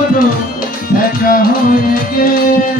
শুধু একা হয়ে গেল।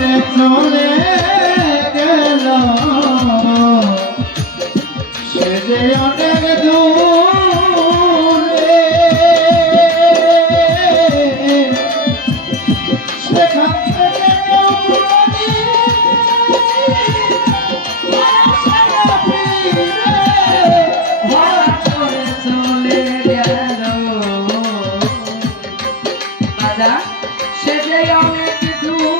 করে চলে গেল সে যে অনেক দূরে। সেখান থেকে সে যে অনেক দূর।